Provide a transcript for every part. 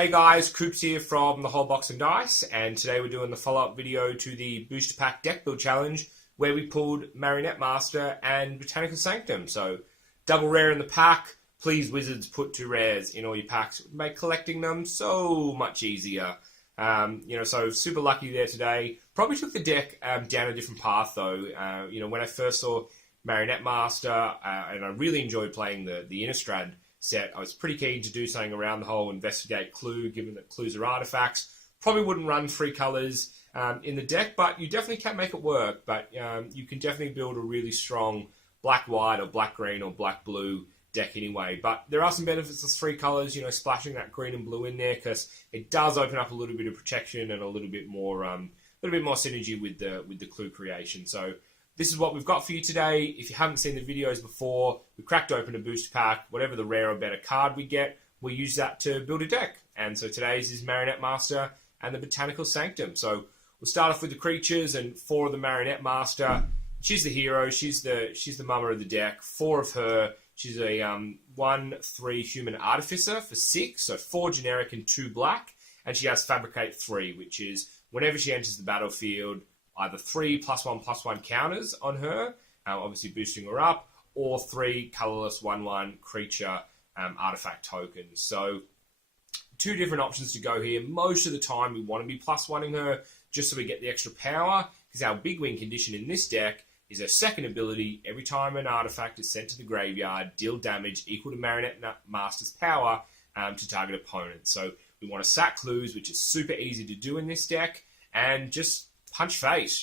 Hey guys, Coops here from the Whole Box and Dice, and today we're doing the follow-up video to the Booster Pack Deck Build Challenge, where we pulled Marionette Master and Botanical Sanctum. So, double rare in the pack. Please, Wizards, put 2 rares in all your packs. It would make collecting them so much easier. So super lucky there today. Probably took the deck down a different path though. When I first saw Marionette Master, and I really enjoyed playing the Innistrad set, I was pretty keen to do something around the whole investigate clue, given that clues are artifacts. Probably wouldn't run 3 colors in the deck, but you definitely can make it work. But you can definitely build a really strong black-white or black-green or black-blue deck anyway. But there are some benefits of 3 colors, splashing that green and blue in there, because it does open up a little bit of protection and a little bit more synergy with the clue creation. So this is what we've got for you today. If you haven't seen the videos before, we cracked open a booster pack. Whatever the rare or better card we get, we'll use that to build a deck. And so today's is Marionette Master and the Botanical Sanctum. So we'll start off with the creatures, and 4 of the Marionette Master. She's the hero. She's the mama of the deck. 4 of her. She's a 1/3 human artificer for 6, so 4 generic and 2 black. And she has Fabricate 3, which is whenever she enters the battlefield, either 3 +1/+1 counters on her, obviously boosting her up, or 3 colorless 1/1 creature artifact tokens. So 2 different options to go here. Most of the time we want to be +1ing her just so we get the extra power, because our big win condition in this deck is her second ability. Every time an artifact is sent to the graveyard, deal damage equal to Marionette Master's power to target opponents. So we want to sack clues, which is super easy to do in this deck, and just punch face.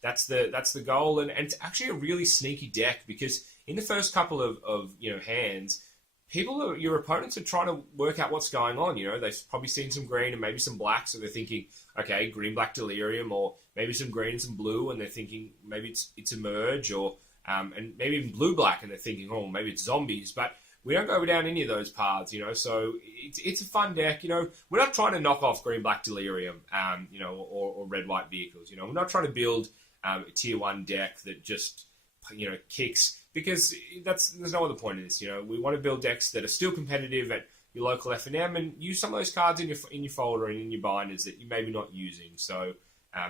That's the goal, and it's actually a really sneaky deck, because in the first couple of hands, your opponents are trying to work out what's going on. They've probably seen some green and maybe some black, so they're thinking, okay, green, black, delirium, or maybe some green and some blue, and they're thinking maybe it's emerge, or and maybe even blue, black, and they're thinking, oh, maybe it's zombies. But we don't go down any of those paths, so it's a fun deck. We're not trying to knock off green, black, delirium, or red, white vehicles. We're not trying to build a tier 1 deck that just kicks, because there's no other point in this. We want to build decks that are still competitive at your local F&M, and use some of those cards in your folder and in your binders that you maybe not using. So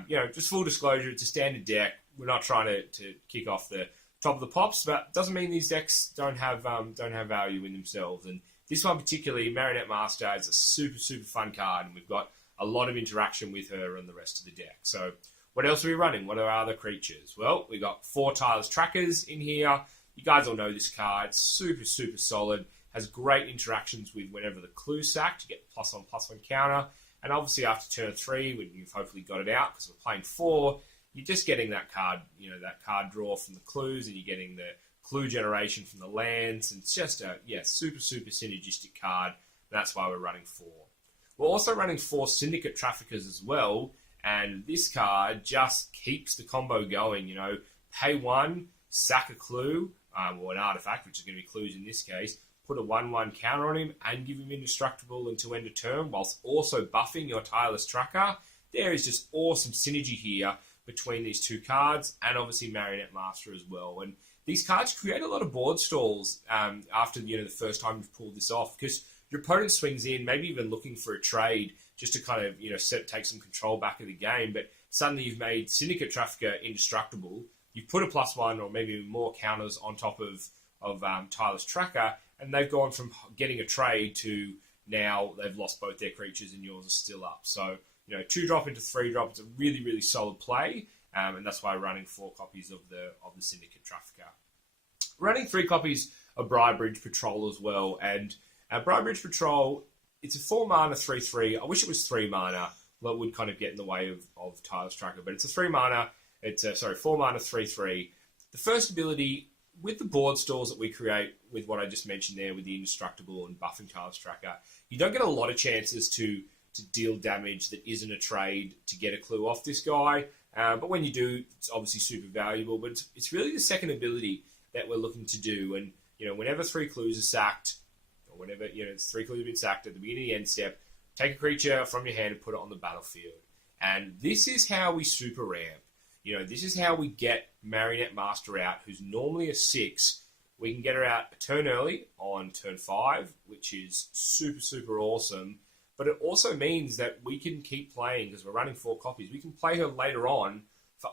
just full disclosure, it's a standard deck. We're not trying to kick off the top of the pops, but it doesn't mean these decks don't have value in themselves. And this one particularly, Marionette Master, is a super, super fun card, and we've got a lot of interaction with her and the rest of the deck. So what else are we running? What are our other creatures? Well, we got 4 Tireless Trackers in here. You guys all know this card. It's super, super solid. Has great interactions with whenever the clue's sacked. You get +1/+1 counter. And obviously after turn 3, when you've hopefully got it out, because we're playing 4, you're just getting that card, that card draw from the clues, and you're getting the clue generation from the lands. And it's just a, super, super synergistic card. That's why we're running 4. We're also running 4 Syndicate Traffickers as well. And this card just keeps the combo going. Pay 1, sack a clue, or an artifact, which is going to be clues in this case, put a 1/1 counter on him, and give him indestructible until end of turn, whilst also buffing your Tireless Tracker. There is just awesome synergy here between these 2 cards, and obviously Marionette Master as well. And these cards create a lot of board stalls after the first time you've pulled this off, because your opponent swings in, maybe even looking for a trade, just to kind of take some control back of the game. But suddenly you've made Syndicate Trafficker indestructible. You've put a +1 or maybe more counters on top of Tireless Tracker, and they've gone from getting a trade to now they've lost both their creatures and yours are still up. So 2-drop into 3-drop, it's a really, really solid play, and that's why we're running 4 copies of the Syndicate Trafficker. We're running 3 copies of Briar Bridge Patrol as well, and Briar Bridge Patrol, it's a 4 mana 3/3. I wish it was 3 mana. That would kind of get in the way of Tireless Tracker, but it's a 3 mana. It's 4 mana 3/3. The first ability, with the board stalls that we create with what I just mentioned there, with the indestructible and buffing Tireless Tracker, you don't get a lot of chances to deal damage that isn't a trade to get a clue off this guy. But when you do, it's obviously super valuable. But it's really the second ability that we're looking to do. And whenever 3 clues are sacked, or whenever 3 clues have been sacked at the beginning of the end step, take a creature from your hand and put it on the battlefield. And this is how we super ramp. This is how we get Marionette Master out, who's normally a 6. We can get her out a turn early on turn 5, which is super, super awesome. but it also means that we can keep playing, because we're running 4 copies, we can play her later on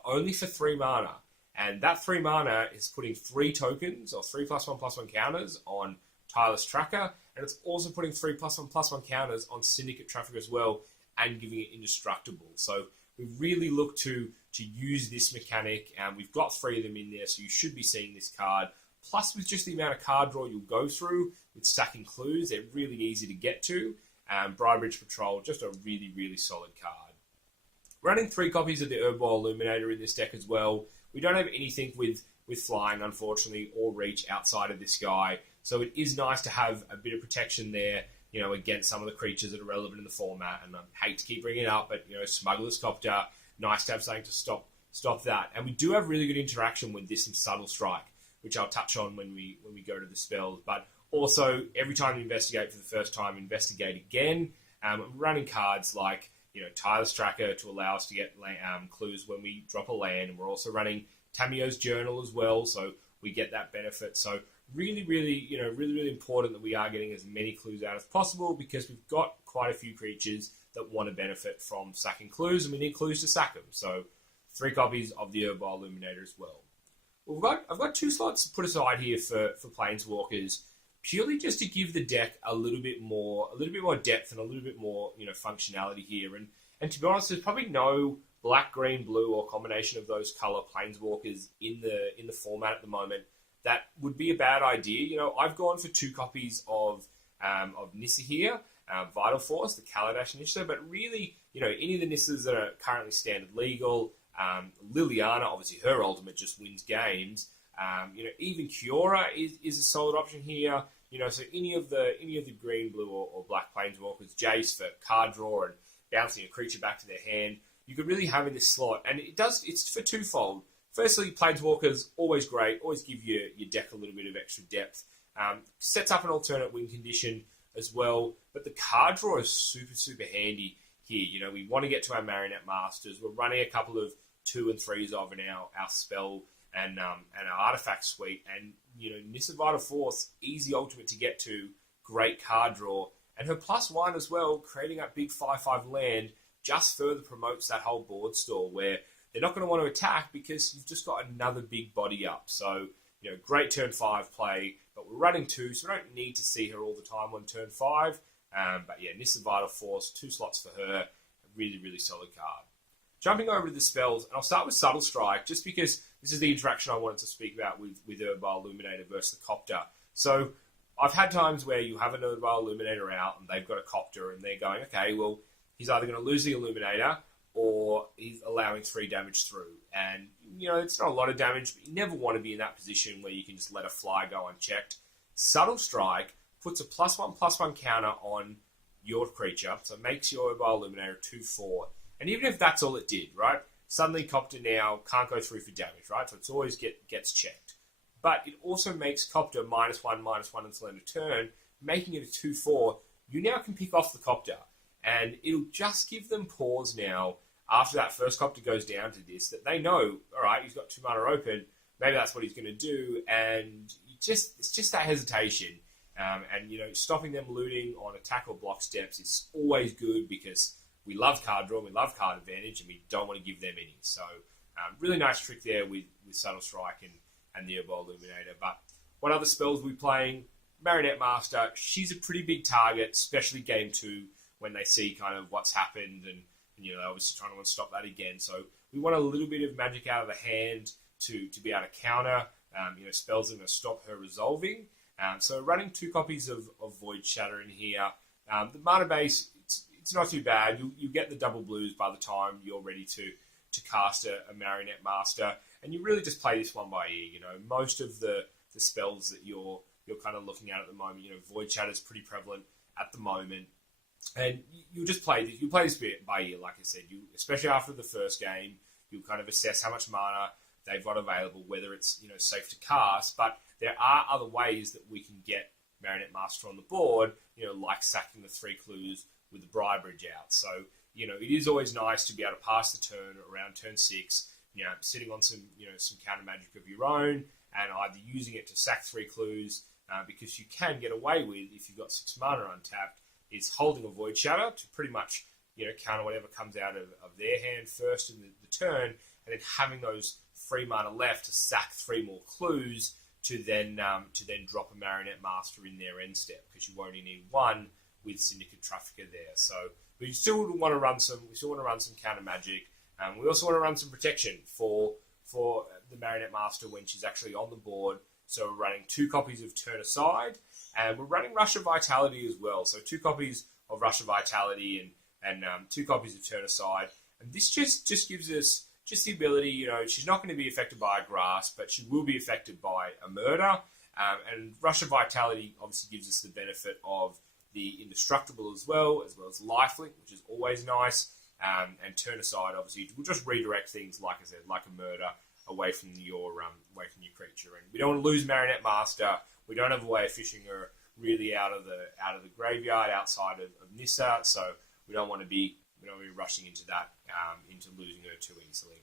only for 3 mana. And that 3 mana is putting 3 tokens, or 3+1/+1 counters on Tireless Tracker, and it's also putting 3+1/+1 counters on Syndicate Trafficker as well, and giving it indestructible. So we really look to use this mechanic, and we've got 3 of them in there, so you should be seeing this card. Plus, with just the amount of card draw you'll go through with stacking clues, they're really easy to get to. Briar Patrol, just a really, really solid card. Running 3 copies of the Erdwall Illuminator in this deck as well. We don't have anything with flying, unfortunately, or reach outside of this guy. So it is nice to have a bit of protection there, against some of the creatures that are relevant in the format. And I hate to keep bringing it up, but, Smuggler's Copter, nice to have something to stop that. And we do have really good interaction with this in Subtle Strike, which I'll touch on when we go to the spells. But also, every time you investigate for the first time, investigate again. Running cards like Tireless Tracker to allow us to get clues when we drop a land, and we're also running Tamiyo's Journal as well, so we get that benefit. So really, really important that we are getting as many clues out as possible, because we've got quite a few creatures that want to benefit from sacking clues, and we need clues to sack them. So 3 copies of the Erdwall Illuminator as well. I've got 2 slots put aside here for Planeswalkers, purely just to give the deck a little bit more depth and a little bit more functionality here. And to be honest, there's probably no black, green, blue, or combination of those color Planeswalkers in the format at the moment. That would be a bad idea. I've gone for 2 copies of Nissa here, Vital Force, the Kaladesh Nissa, but really, any of the Nissas that are currently standard legal, Liliana, obviously her ultimate just wins games. Even Kiora is a solid option here. So any of the green, blue, or black Planeswalkers, Jace for card draw and bouncing a creature back to their hand, you could really have in this slot. And it's for twofold. Firstly, Planeswalkers, always great, always give your deck a little bit of extra depth. Sets up an alternate win condition as well, but the card draw is super, super handy here. We want to get to our Marionette Masters. We're running a couple of 2 and 3s of in our spell and our artifact suite, and Nissa Vital Force, easy ultimate to get to, great card draw, and her +1 as well, creating that big 5/5 land, just further promotes that whole board store where they're not going to want to attack because you've just got another big body up. So great turn 5 play, but we're running 2, so we don't need to see her all the time on turn 5. But yeah, Nissa Vital Force, 2 slots for her, a really, really solid card. Jumping over to the spells, and I'll start with Subtle Strike, just because this is the interaction I wanted to speak about with Erdwall Illuminator versus the Copter. So I've had times where you have an Erdwall Illuminator out, and they've got a Copter, and they're going, okay, well, he's either going to lose the Illuminator, or he's allowing 3 damage through. And, it's not a lot of damage, but you never want to be in that position where you can just let a fly go unchecked. Subtle Strike puts a +1/+1 counter on your creature, so it makes your Erdwall Illuminator 2/4. And even if that's all it did, right, suddenly Copter now can't go through for damage, right? So it's always gets checked. But it also makes Copter -1/-1 until end of turn, making it a 2/4. You now can pick off the Copter, and it'll just give them pause now after that first Copter goes down to this, that they know, all right, he's got 2 mana open, maybe that's what he's going to do, and it's just that hesitation. And stopping them looting on attack or block steps is always good, because we love card draw, we love card advantage, and we don't want to give them any. So really nice trick there with Subtle Strike and the Erdwall Illuminator. But what other spells are we playing? Marionette Master, she's a pretty big target, especially game 2, when they see kind of what's happened, and they're obviously trying to want to stop that again. So we want a little bit of magic out of the hand to be able to counter spells that are going to stop her resolving. So running 2 copies of Void Shatter in here. The mana base, it's not too bad. You get the double blues by the time you're ready to cast a Marionette Master, and you really just play this one by ear. Most of the spells that you're kind of looking at the moment, Void Shatter is pretty prevalent at the moment, and you just play this. You play this bit by ear, like I said. Especially after the first game, you'll kind of assess how much mana they've got available, whether it's safe to cast. But there are other ways that we can get Marionette Master on the board, like sacking the 3 clues with the Briar out. So, it is always nice to be able to pass the turn around turn 6, sitting on some counter magic of your own, and either using it to sack 3 clues, because you can get away with, if you've got 6 mana untapped, is holding a Void Shatter to pretty much, counter whatever comes out of their hand first in the turn, and then having those 3 mana left to sack 3 more clues to then drop a Marionette Master in their end step, because you only need 1 with Syndicate Trafficker there. So we still want to run some counter magic. We also want to run some protection for the Marionette Master when she's actually on the board. So we're running 2 copies of Turn Aside, and we're running Rush of Vitality as well. So 2 copies of Rush of Vitality and 2 copies of Turn Aside. And this just gives us just the ability, she's not going to be affected by a Grasp, but she will be affected by a Murder. And Rush of Vitality obviously gives us the benefit of the Indestructible as well as Lifelink, which is always nice. And Turn Aside, obviously, will just redirect things, like I said, like a Murder, away from your creature. And we don't want to lose Marionette Master. We don't have a way of fishing her really out of the graveyard outside of Nissa, so we don't want to be rushing into that, into losing her too easily.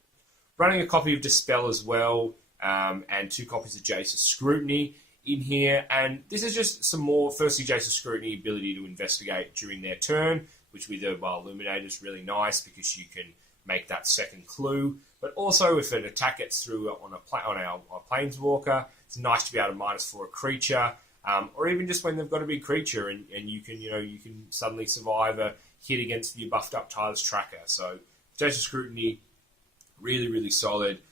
Running a copy of Dispel as well, and 2 copies of Jace's Scrutiny in here, and this is just some more. Firstly, Jace's Scrutiny ability to investigate during their turn, which with Erdwall Illuminator is really nice because you can make that second clue. But also, if an attack gets through on our Planeswalker, it's nice to be able to -4 a creature, or even just when they've got a big creature and you can suddenly survive a hit against your buffed up Tireless Tracker. So Jace's Scrutiny, really, really solid.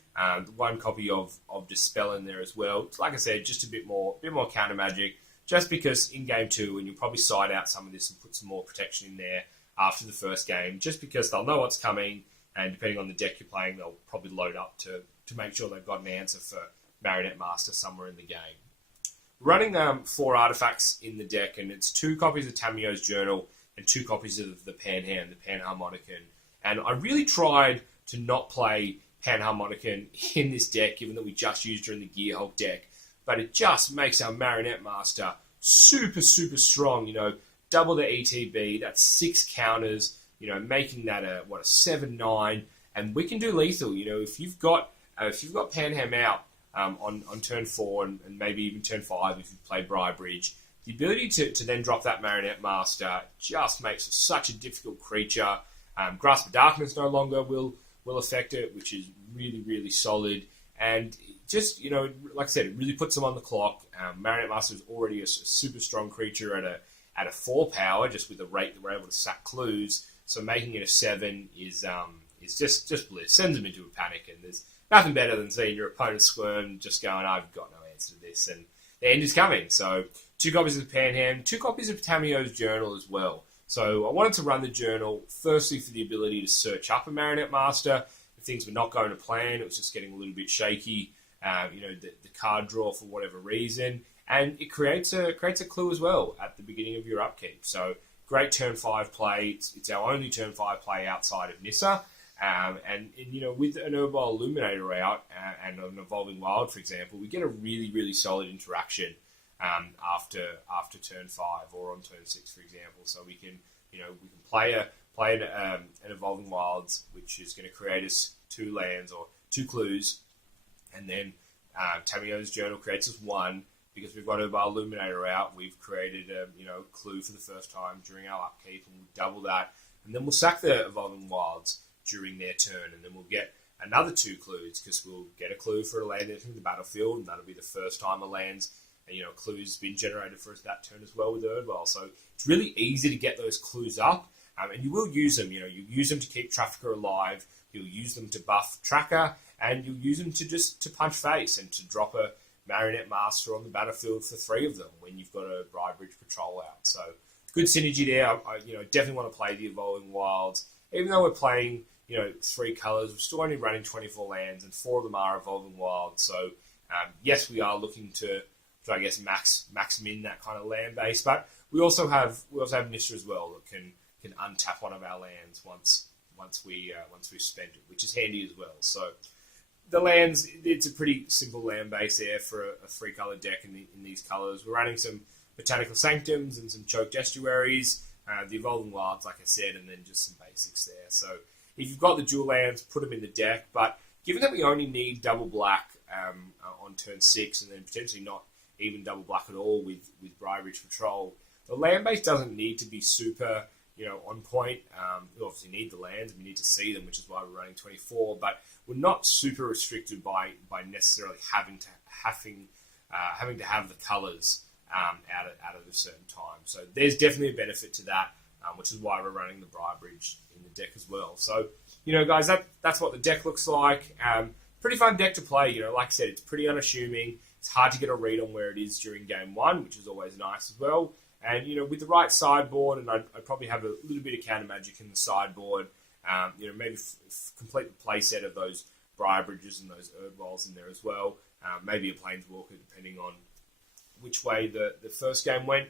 1 copy of Dispel in there as well. Like I said, just a bit more counter magic, just because in game 2, and you'll probably side out some of this and put some more protection in there after the first game, just because they'll know what's coming, and depending on the deck you're playing, they'll probably load up to make sure they've got an answer for Marionette Master somewhere in the game. Running 4 artifacts in the deck, and it's 2 copies of Tamiyo's Journal and 2 copies of the Panharmonicon. And I really tried to not play Panharmonicon in this deck, given that we just used her in the Gearhulk deck. But it just makes our Marionette Master super, super strong. Double the ETB, that's 6 counters, making that a 7/9, and we can do lethal. If you've got Panham out on turn 4 and maybe even turn 5 if you play Briar Bridge, the ability to then drop that Marionette Master just makes it such a difficult creature. Grasp of Darkness no longer will affect it, which is really, really solid. And just, like I said, it really puts them on the clock. Marionette Master is already a super strong creature at a 4 power, just with the rate that we're able to sack clues. So making it a 7 is just bliss. Sends them into a panic, and there's nothing better than seeing your opponent squirm, just going, I've got no answer to this, and the end is coming. So 2 copies of Panham, 2 copies of Tamiyo's Journal as well. So I wanted to run the journal, firstly for the ability to search up a Marionette Master. If things were not going to plan, it was just getting a little bit shaky, the card draw for whatever reason. And it creates a clue as well at the beginning of your upkeep. So great turn 5 play. It's our only turn 5 play outside of Nissa. And with an Erdwall Illuminator out and an Evolving Wild, for example, we get a really, really solid interaction after turn 5 or on turn 6, for example. So we can play an Evolving Wilds, which is going to create us 2 lands or 2 clues, and then Tamiyo's Journal creates us 1. Because we've got Erdwall Illuminator out, we've created a clue for the first time during our upkeep, and we'll double that, and then we'll sack the Evolving Wilds during their turn, and then we'll get another 2 clues, because we'll get a clue for a land entering the battlefield, and that'll be the first time a land's clue's been generated for us that turn as well with Erdwall. So it's really easy to get those clues up, and you will use them. You use them to keep Trafficker alive, you'll use them to buff Tracker, and you'll use them to punch face and to drop a Marionette Master on the battlefield for 3 of them when you've got a Briar Bridge Patrol out. So good synergy there. I definitely want to play the Evolving Wilds. Even though we're playing 3 colours, we're still only running 24 lands, and 4 of them are Evolving Wilds. So yes, we are looking to I guess max min that kind of land base, but we also have Nissa as well that can untap one of our lands once we've spent it, which is handy as well. So the lands, it's a pretty simple land base there for a 3-color deck in these colors. We're running some Botanical Sanctums and some Choked Estuaries, the Evolving Wilds, like I said, and then just some basics there. So if you've got the dual lands, put them in the deck. But given that we only need double black on turn 6, and then potentially not even double black at all with Briar Bridge Patrol, The land base doesn't need to be super, on point. We obviously need the lands and we need to see them, which is why we're running 24. But we're not super restricted by necessarily having to have the colours out at a certain time. So there's definitely a benefit to that, which is why we're running the Briar Bridge in the deck as well. So guys, that's what the deck looks like. Pretty fun deck to play. Like I said, it's pretty unassuming. It's hard to get a read on where it is during game one, which is always nice as well. And, with the right sideboard, and I'd probably have a little bit of counter magic in the sideboard, maybe complete the play set of those Briar Bridges and those Erdwalls in there as well. Maybe a Planeswalker, depending on which way the first game went.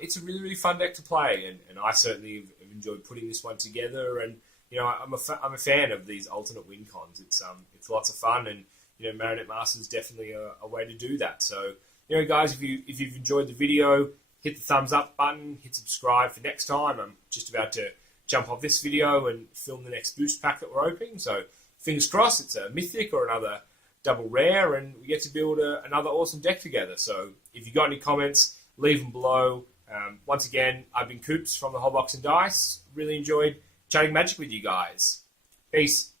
It's a really, really fun deck to play, and I certainly have enjoyed putting this one together. And, I'm a fan of these alternate win cons. It's lots of fun, and, Marionette Master is definitely a way to do that. So, guys, if you've enjoyed the video, hit the thumbs up button, hit subscribe for next time. I'm just about to jump off this video and film the next boost pack that we're opening. So fingers crossed it's a mythic or another double rare, and we get to build another awesome deck together. So if you got any comments, leave them below. Once again, I've been Coops from the Whole Box and Dice. Really enjoyed chatting Magic with you guys. Peace.